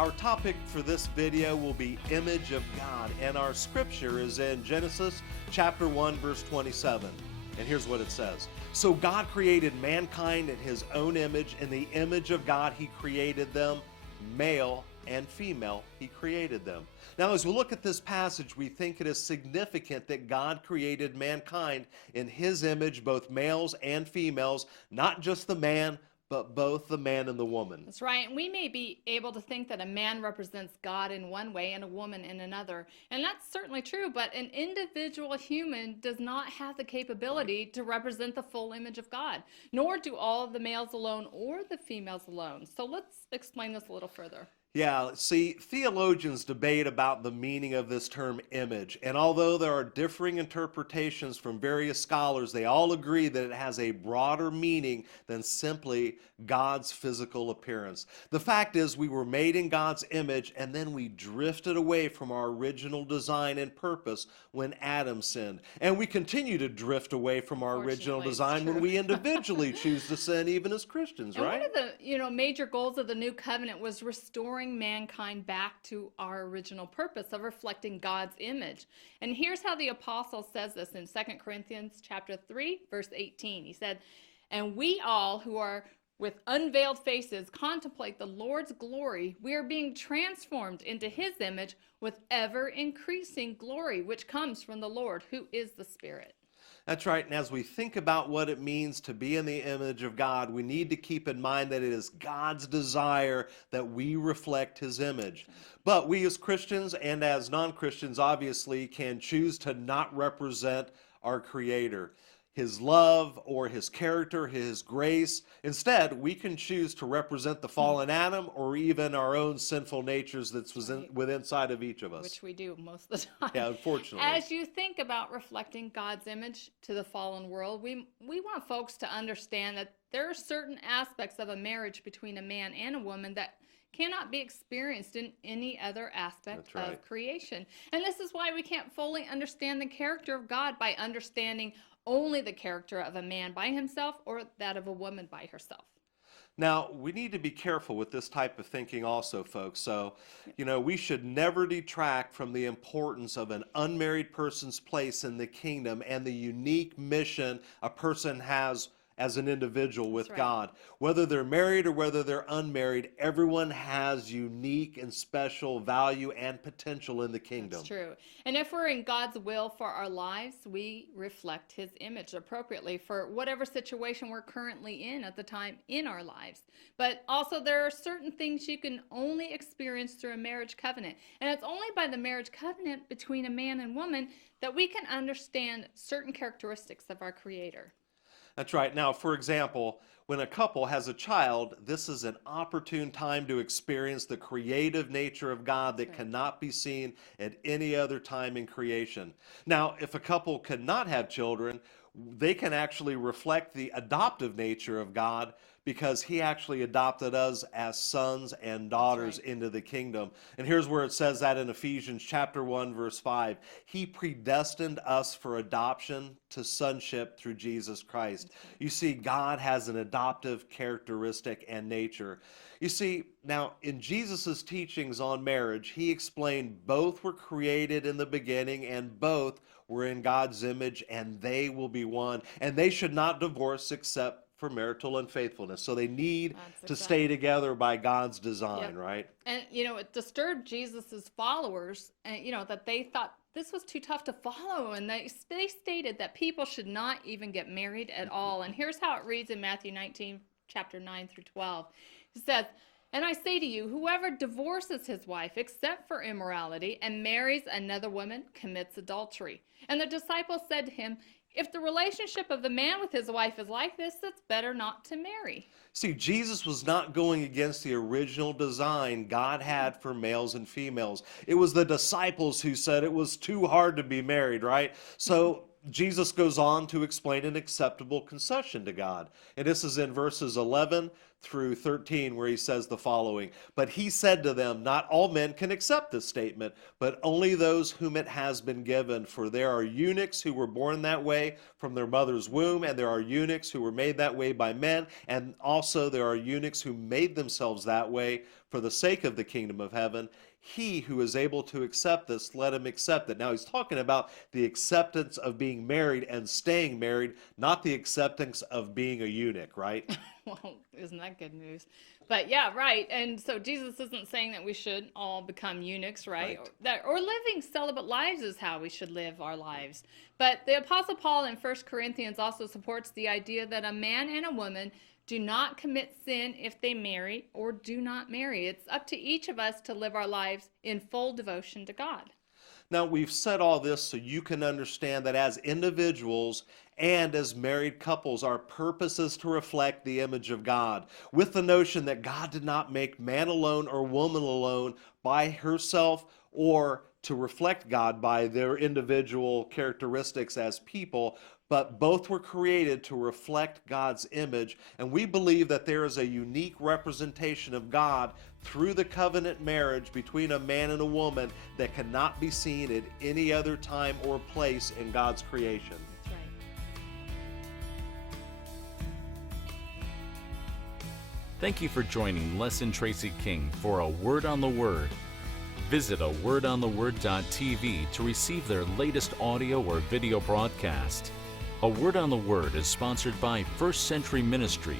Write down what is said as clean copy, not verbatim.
Our topic for this video will be Image of God, and our scripture is in Genesis chapter 1, verse 27. And here's what it says. So God created mankind in his own image. In the image of God, he created them, male and female, he created them. Now, as we look at this passage, we think it is significant that God created mankind in his image, both males and females, not just the man, but both the man and the woman. That's right. And we may be able to think that a man represents God in one way and a woman in another. And that's certainly true, but an individual human does not have the capability to represent the full image of God, nor do all of the males alone or the females alone. So let's explain this a little further. Yeah, see, theologians debate about the meaning of this term image, and although there are differing interpretations from various scholars, they all agree that it has a broader meaning than simply God's physical appearance. The fact is, we were made in God's image, and then we drifted away from our original design and purpose when Adam sinned. And we continue to drift away from our original design when we individually choose to sin, even as Christians, and right? One of the major goals of the new covenant was restoring mankind back to our original purpose of reflecting God's image. And here's how the apostle says this in 2 Corinthians chapter 3, verse 18. He said, "And we all who are with unveiled faces contemplate the Lord's glory. We are being transformed into his image with ever increasing glory, which comes from the Lord, who is the Spirit." That's right, and as we think about what it means to be in the image of God, we need to keep in mind that it is God's desire that we reflect his image. But we as Christians and as non-Christians obviously can choose to not represent our Creator, his love or his character, his grace. Instead, we can choose to represent the fallen Adam or even our own sinful natures that's within inside of each of us. Which we do most of the time. Yeah, unfortunately. As you think about reflecting God's image to the fallen world, we want folks to understand that there are certain aspects of a marriage between a man and a woman that cannot be experienced in any other aspect of creation. And this is why we can't fully understand the character of God by understanding only the character of a man by himself or that of a woman by herself. Now, we need to be careful with this type of thinking also, folks. So, we should never detract from the importance of an unmarried person's place in the kingdom and the unique mission a person has as an individual with God. Whether they're married or whether they're unmarried, everyone has unique and special value and potential in the kingdom. That's true. And if we're in God's will for our lives, we reflect his image appropriately for whatever situation we're currently in at the time in our lives. But also there are certain things you can only experience through a marriage covenant. And it's only by the marriage covenant between a man and woman that we can understand certain characteristics of our Creator. That's right. Now, for example, when a couple has a child, this is an opportune time to experience the creative nature of God that cannot be seen at any other time in creation. Now, if a couple cannot have children, they can actually reflect the adoptive nature of God because he actually adopted us as sons and daughters into the kingdom. And here's where it says that in Ephesians chapter 1, verse 5. He predestined us for adoption to sonship through Jesus Christ. You see, God has an adoptive characteristic and nature. You see, now in Jesus' teachings on marriage, he explained both were created in the beginning and both were in God's image and they will be one. And they should not divorce except for marital unfaithfulness. So they need to stay together by God's design, right? And, it disturbed Jesus's followers, that they thought this was too tough to follow. And they stated that people should not even get married at all. And here's how it reads in Matthew 19, chapter 9 through 12. It says, "And I say to you, whoever divorces his wife except for immorality and marries another woman commits adultery. And the disciples said to him, if the relationship of the man with his wife is like this, it's better not to marry." See, Jesus was not going against the original design God had for males and females. It was the disciples who said it was too hard to be married, right? So Jesus goes on to explain an acceptable concession to God. And this is in verses 11 through 13, where he says the following: "But he said to them, not all men can accept this statement, but only those whom it has been given. For there are eunuchs who were born that way from their mother's womb, and there are eunuchs who were made that way by men, and also there are eunuchs who made themselves that way for the sake of the kingdom of heaven. He who is able to accept this, let him accept it." Now he's talking about the acceptance of being married and staying married, not the acceptance of being a eunuch, right? Well, isn't that good news? But yeah, right. And so Jesus isn't saying that we should all become eunuchs, right? Right. Or living celibate lives is how we should live our lives. But the Apostle Paul in 1 Corinthians also supports the idea that a man and a woman do not commit sin if they marry or do not marry. It's up to each of us to live our lives in full devotion to God. Now, we've said all this so you can understand that as individuals and as married couples, our purpose is to reflect the image of God, with the notion that God did not make man alone or woman alone by herself, or to reflect God by their individual characteristics as people, but both were created to reflect God's image. And we believe that there is a unique representation of God through the covenant marriage between a man and a woman that cannot be seen at any other time or place in God's creation. That's right. Thank you for joining Les and Tracy King for A Word on the Word. Visit awordontheword.tv to receive their latest audio or video broadcast. A Word on the Word is sponsored by First Century Ministry